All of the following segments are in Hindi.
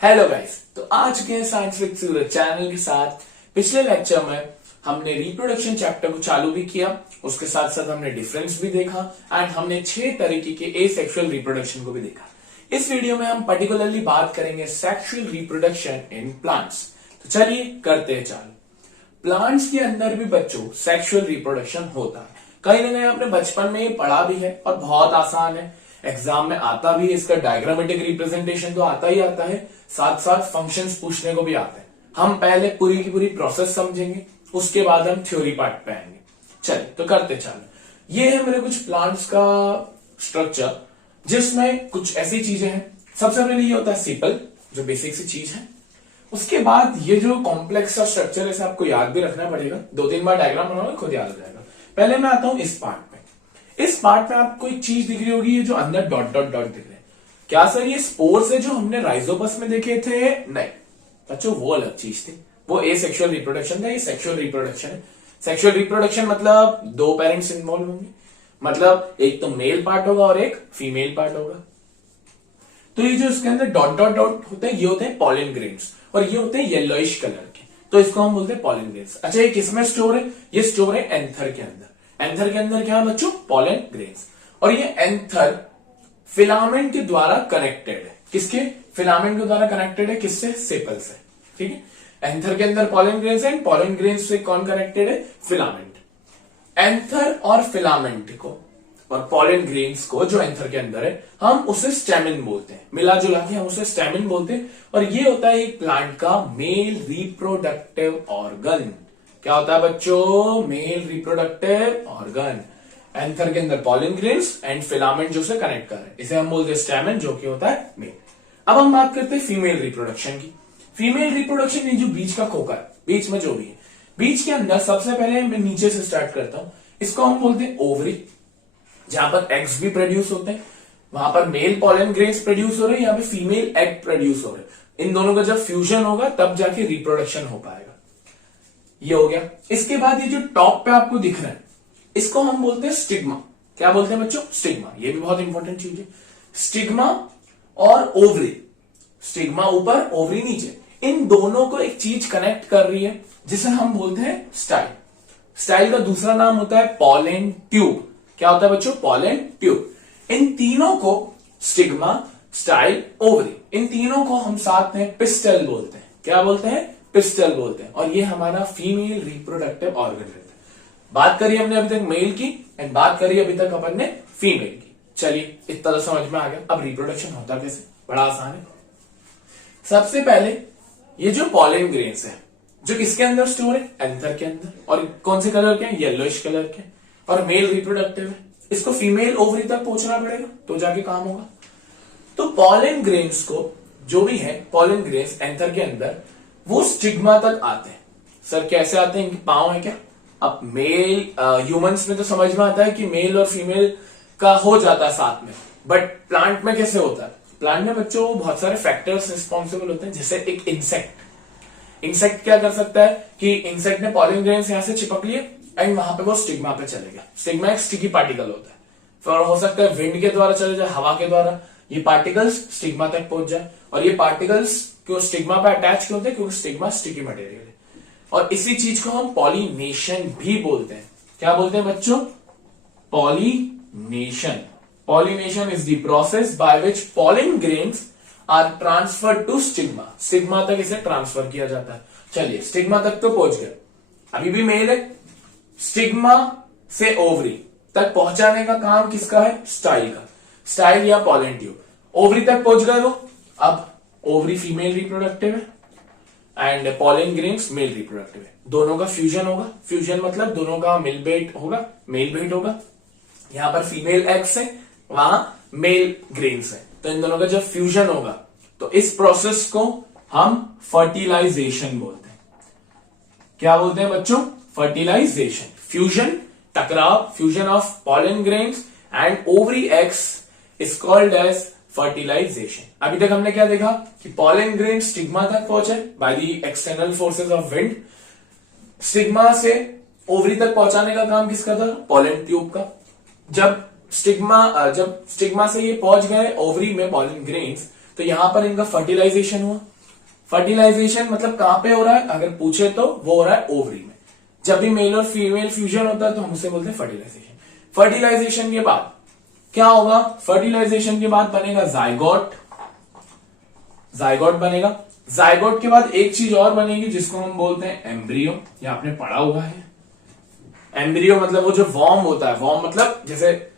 हेलो गाइस, तो आ चुके हैं साइंस विद सूरज चैनल के साथ। पिछले लेक्चर में हमने रिप्रोडक्शन चैप्टर को चालू भी किया, उसके साथ साथ हमने डिफरेंस भी देखा एंड हमने 6 तरीके के एसेक्सुअल रिप्रोडक्शन को भी देखा। इस वीडियो में हम पर्टिकुलरली बात करेंगे सेक्सुअल रिप्रोडक्शन इन प्लांट्स। तो चलिए करते हैं चालू। प्लांट्स के अंदर भी बच्चों सेक्सुअल रिप्रोडक्शन होता है। कहीं ना कहीं आपने बचपन में पढ़ा भी है और बहुत आसान है, एग्जाम में आता भी है। इसका डायग्रामेटिक रिप्रेजेंटेशन तो आता ही आता है, साथ साथ फंक्शंस पूछने को भी आते हैं। हम पहले पूरी की पूरी प्रोसेस समझेंगे, उसके बाद हम थ्योरी पार्ट पे आएंगे। चलिए तो करते चालू। ये है मेरे कुछ प्लांट्स का स्ट्रक्चर, जिसमें कुछ ऐसी चीजें हैं। सबसे पहले ये होता है सिपल, जो बेसिक सी चीज है। उसके बाद ये जो कॉम्प्लेक्स सा स्ट्रक्चर है, आपको याद भी रखना पड़ेगा, 2-3 बार डायग्राम बनाओगे खुद याद हो जाएगा। पहले मैं आता हूं इस पार्ट पे। इस पार्ट में आपको एक चीज दिख रही होगी, ये जो अंदर डॉट डॉट डॉट दिख रहे हैं, क्या सर ये स्पोर्स है जो हमने राइजोपस में देखे थे? नहीं बच्चों, वो अलग चीज थी, वो एसेक्सुअल रिप्रोडक्शन था। ये सेक्सुअल रिप्रोडक्शन है। सेक्सुअल रिप्रोडक्शन मतलब 2 पेरेंट्स इन्वॉल्व होंगे, मतलब एक तो मेल पार्ट होगा और एक फीमेल पार्ट होगा। तो ये जो इसके अंदर डॉट डॉट डॉट होते हैं, ये होते हैं पॉलन ग्रेन्स, और ये होते हैं येलोइश कलर के, तो इसको हम बोलते हैं पॉलन ग्रेन्स। अच्छा, ये किसमें स्टोर है? ये स्टोर है एंथर के अंदर। एंथर के अंदर क्या है बच्चों? Pollen grains. और ये एंथर फिलामेंट के द्वारा कनेक्टेड है। किसके? फिलामेंट के द्वारा कनेक्टेड है। किससे? सेपल से। ठीक है, एंथर के अंदर पॉलन ग्रेन्स है, पॉलन ग्रेन्स से कौन कनेक्टेड है? फिलामेंट। एंथर और फिलामेंट को और पॉलन ग्रेन्स को जो एंथर के अंदर है, हम उसे स्टेमिन बोलते हैं। मिला जुला के हम उसे स्टेमिन बोलते हैं। और ये होता है एक प्लांट का मेल रिप्रोडक्टिव ऑर्गन। क्या होता है बच्चों? Male reproductive organ. एंथर के अंदर पॉलन ग्रेन्स एंड फिलामेंट जो से कनेक्ट कर रहे हैं, इसे हम बोलते हैं स्टेमिन, जो कि होता है मेल। अब हम बात करते हैं फीमेल रिप्रोडक्शन की। फीमेल रिप्रोडक्शन ये जो बीच का खोखा है, बीच में जो भी है, बीच के अंदर सबसे पहले मैं नीचे से स्टार्ट करता हूं। इसको हम बोलते हैं ओवरी, जहां पर एग्स भी प्रोड्यूस होते हैं। वहां पर मेल पॉलन ग्रेन्स प्रोड्यूस हो रहे हैं, यहाँ पे फीमेल एग प्रोड्यूस हो रहे हैं। इन दोनों का जब फ्यूजन होगा तब जाके रिप्रोडक्शन हो पाएगा। ये हो गया। इसके बाद ये जो टॉप पे आपको दिख रहा है, इसको हम बोलते हैं स्टिग्मा। क्या बोलते हैं बच्चों? स्टिग्मा। ये भी बहुत इंपॉर्टेंट चीज है। स्टिग्मा और ओवरी, स्टिग्मा ऊपर ओवरी नीचे, इन दोनों को एक चीज कनेक्ट कर रही है, जिसे हम बोलते हैं स्टाइल। स्टाइल का दूसरा नाम होता है पॉलन ट्यूब। क्या होता है बच्चों? Pollen tube. इन तीनों को स्टिग्मा, स्टाइल, ओवरी, इन तीनों को हम साथ में पिस्टल बोलते हैं। क्या बोलते हैं? पिस्टल बोलते हैं। और ये हमारा फीमेल रिप्रोडक्टिव ऑर्गन रहता है। बात करी हमने अभी तक मेल की एंड बात करी अभी तक अपन ने फीमेल की। चलिए इतना तो समझ में आ गया। अब रिप्रोडक्शन होता कैसे? बड़ा आसान है। सबसे पहले ये जो पॉलन ग्रेन्स है, जो किसके अंदर स्टोर है? एंथर के अंदर। और कौन से कलर के हैं? येलोइश कलर के। और मेल रिप्रोडक्टिव है, इसको फीमेल ओवरी तक पहुंचना पड़ेगा तो जाके काम होगा। तो पॉलन ग्रेन्स को जो भी है, पॉलन ग्रेन्स एंथर के अंदर, वो स्टिग्मा तक आते हैं। सर कैसे आते हैं? इनके पांव है क्या? अब मेल ह्यूमंस में तो समझ में आता है कि मेल और फीमेल का हो जाता है साथ में, बट प्लांट में कैसे होता है? प्लांट में बच्चों बहुत सारे फैक्टर्स रिस्पॉन्सिबल होते हैं। जैसे एक इंसेक्ट क्या कर सकता है कि इंसेक्ट ने पॉलन ग्रेन्स यहां से चिपक लिए एंड वहां पे वो स्टिग्मा पे चले गया। स्टिग्मा एक स्टिकी पार्टिकल होता है, फिर हो सकता है विंड के द्वारा चले जाए, हवा के द्वारा ये पार्टिकल्स स्टिग्मा तक पहुंच जाए। और ये पार्टिकल्स क्यों स्टिग्मा पे अटैच क्यों होते हैं? क्योंकि स्टिग्मा स्टिकी मटेरियल है। और इसी चीज को हम पॉलिनेशन भी बोलते हैं। क्या बोलते हैं बच्चों? Pollination. Pollination is the process by which pollen grains are transferred to stigma. Stigma तक इसे ट्रांसफर किया जाता है। चलिए स्टिग्मा तक तो पहुंच गए, अभी भी मेल है। स्टिग्मा से ओवरी तक पहुंचाने का काम किसका है? स्टाइल का। स्टाइल या पॉलन ट्यूब। ओवरी तक पहुंच गए वो। अब ओवरी फीमेल रिप्रोडक्टिव है and pollen grains male reproductive है। दोनों का फ्यूजन होगा। फ्यूजन मतलब दोनों का मिलबेट होगा, मेल बेट होगा। यहां पर फीमेल एग्स है, वहां मेल ग्रेन्स है, तो इन दोनों का जब फ्यूजन होगा तो इस प्रोसेस को हम फर्टिलाइजेशन बोलते हैं। क्या बोलते हैं बच्चों? फर्टिलाइजेशन। फ्यूजन, टकराव, fusion of pollen grains and ovary eggs is called as fertilization. अभी तक हमने क्या देखा कि पॉलन ग्रेन स्टिग्मा तक पहुंचे by the external forces of wind. Stigma से ओवरी तक पहुंचाने का काम किसका था? पॉलन ट्यूब का। जब स्टिग्मा से ये पहुंच गए ओवरी में पॉलन ग्रेन्स, तो यहां पर इनका फर्टिलाइजेशन हुआ। फर्टिलाइजेशन मतलब कहां पे हो रहा है, अगर पूछे तो वो हो रहा है ओवरी में। जब भी मेल और फीमेल फ्यूजन होता है तो हम उसे बोलते हैं फर्टिलाइजेशन। फर्टिलाइजेशन के बाद क्या होगा, फर्टिलाइजेशन के बाद बनेगा जाइगोट, जाइगोट बनेगा। जाइगोट के बाद एक चीज और बनेगी जिसको हम बोलते हैं एम्ब्रियो, ये आपने पढ़ा हुआ है। एम्ब्रियो मतलब वो जो वॉर्म होता है, वॉर्म मतलब जैसे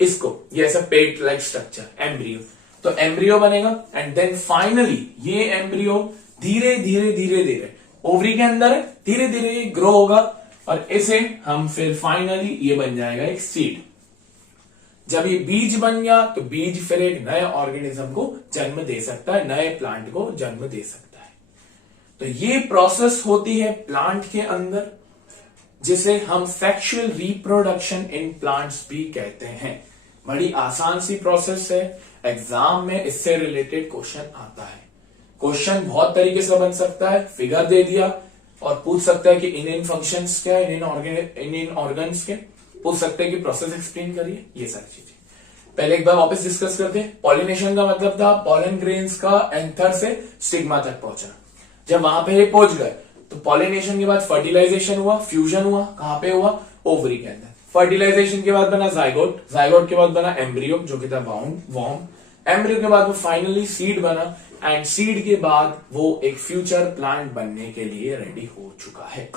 इसको, ये ऐसा पेट लाइक स्ट्रक्चर, एम्ब्रियो। तो एम्ब्रियो बनेगा एंड देन फाइनली ये एम्ब्रियो धीरे धीरे धीरे धीरे ओवरी के अंदर है, धीरे धीरे ये ग्रो होगा और इसे हम फिर फाइनली ये बन जाएगा एक सीड। जब ये बीज बन गया तो बीज फिर एक नए ऑर्गेनिज्म को जन्म दे सकता है, नए प्लांट को जन्म दे सकता है। तो ये प्रोसेस होती है प्लांट के अंदर, जिसे हम सेक्सुअल रिप्रोडक्शन इन प्लांट्स भी कहते हैं। बड़ी आसान सी प्रोसेस है, एग्जाम में इससे रिलेटेड क्वेश्चन आता है। क्वेश्चन बहुत तरीके से बन सकता है, फिगर दे दिया और पूछ सकता है कि इन फंक्शंस क्या है, इन ऑर्गन्स के, पूछ सकते हैं कि प्रोसेस एक्सप्लेन करिए, ये सारी चीजें। पहले एक बार वापस डिस्कस करते हैं। पॉलिनेशन का मतलब था पॉलन ग्रेन्स का एंथर से स्टिग्मा तक पहुंचना। जब वहां पे ये पहुंच गए तो पॉलिनेशन के बाद फर्टिलाइजेशन हुआ, फ्यूजन हुआ, कहां पे हुआ, ओवरी के अंदर। फर्टिलाइजेशन के बाद बना जाइगोट, जाइगोट के बाद बना एम्ब्रियो जो कि था वॉर्म, एम्ब्रियो के बाद वो फाइनली सीड बना एंड सीड के बाद वो एक फ्यूचर प्लांट बनने के लिए रेडी हो चुका है।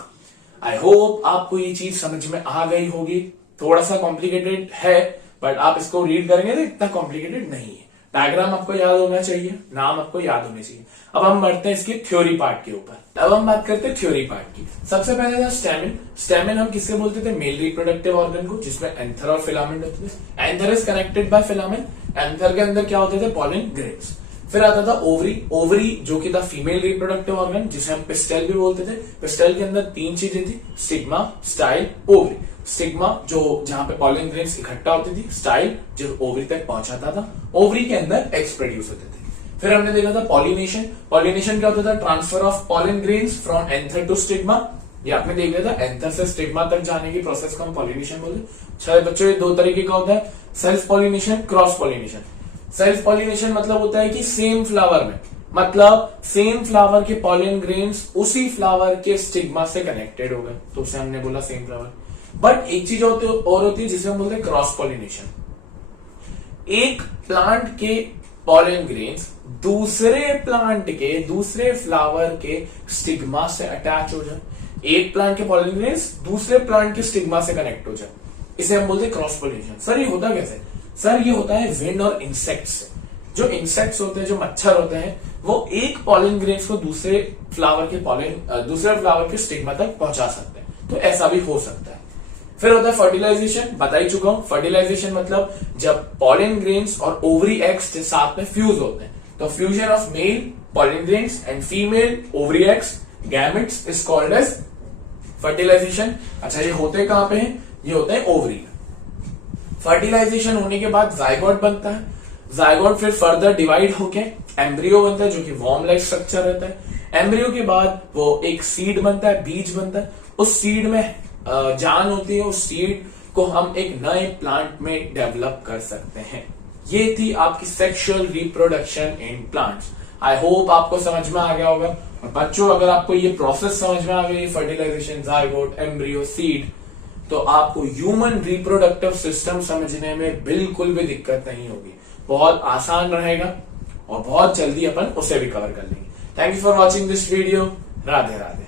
आई होप आपको ये चीज समझ में आ गई होगी। थोड़ा सा कॉम्प्लिकेटेड है बट आप इसको रीड करेंगे तो इतना कॉम्प्लिकेटेड नहीं है। डायग्राम आपको याद होना चाहिए, नाम आपको याद होने चाहिए। अब हम बढ़ते हैं इसके थ्योरी पार्ट के ऊपर। अब हम बात करते हैं थ्योरी पार्ट की। सबसे पहले था स्टेमिन। स्टेमिन हम किससे बोलते थे, मेल रिप्रोडक्टिव ऑर्गन को, जिसमें एंथर और फिलामेंट होते थे। Anther is connected by filament. Anther के अंदर क्या होते थे, पॉलन ग्रेन्स। फिर आता था ओवरी, ओवरी जो कि था फीमेल रिप्रोडक्टिव ऑर्गन, जिसे हम पिस्टल भी बोलते थे। पिस्टल के अंदर तीन चीजें थी, स्टिग्मा, स्टाइल, ओवरी। स्टिग्मा जो जहां पे पॉलन ग्रेन्स इकट्ठा होती थी, स्टाइल जो ओवरी तक पहुंचाता था, ओवरी के अंदर एग्स प्रोड्यूस होते थे। फिर हमने देखा था पॉलिनेशन। पॉलिनेशन क्या होता था, transfer of pollen grains from anther to stigma. ये आपने देख लिया था, एंथर से स्टिग्मा तक जाने की प्रोसेस को हम पॉलिनेशन बोलते हैं। शायद बच्चों ये दो तरीके का होता है, self pollination, cross pollination. Self pollination मतलब होता है कि सेम फ्लावर में, मतलब सेम फ्लावर के पॉलन ग्रेन्स उसी फ्लावर के स्टिग्मा से कनेक्टेड हो गए, तो उसे हमने बोला सेम फ्लावर। बट एक चीज और होती है जिसे हम बोलते हैं क्रॉस पॉलिनेशन। एक प्लांट के पॉलन ग्रेन्स दूसरे प्लांट के, दूसरे फ्लावर के स्टिग्मा से अटैच हो जाए। एक प्लांट के पॉलन ग्रेन्स दूसरे प्लांट के स्टिग्मा से कनेक्ट हो जाए, इसे हम बोलते हैं क्रॉस पॉलिनेशन। सर ये होता कैसे, सर ये होता है विंड और इंसेक्ट्स से। जो इंसेक्ट्स होते हैं, जो मच्छर होते हैं, वो एक पॉलन ग्रेन्स को दूसरे फ्लावर के स्टिग्मा तक पहुंचा सकते हैं, तो ऐसा भी हो सकता है। फिर होता है फर्टिलाइजेशन, बता ही चुका हूं। फर्टिलाइजेशन मतलब जब पॉलन ग्रेन्स और ओवरी एग्स साथ में फ्यूज होते हैं, तो fusion of male pollen grains and female ovary eggs gametes is called as fertilization. अच्छा ये होते कहां पे हैं, ये होते हैं ओवरी में। फर्टिलाइजेशन होने के बाद जाइगोट बनता है। जाइगोट फिर फर्दर डिवाइड होके एम्ब्रियो बनता है जो कि वॉर्म लाइक स्ट्रक्चर रहता है। एम्ब्रियो के बाद वो एक सीड बनता है, बीज बनता है। उस सीड में जान होती है, उस सीड को हम एक नए प्लांट में डेवलप कर सकते हैं। ये थी आपकी sexual reproduction in plants. I hope आपको समझ में आ गया होगा। और बच्चों अगर आपको ये प्रोसेस समझ में आ गई, फर्टिलाइजेशन, जाइगोट, एम्ब्रियो, सीड, तो आपको ह्यूमन रिप्रोडक्टिव सिस्टम समझने में बिल्कुल भी दिक्कत नहीं होगी। बहुत आसान रहेगा और बहुत जल्दी अपन उसे भी कवर कर लेंगे। Thank you for watching this video. Radhe Radhe.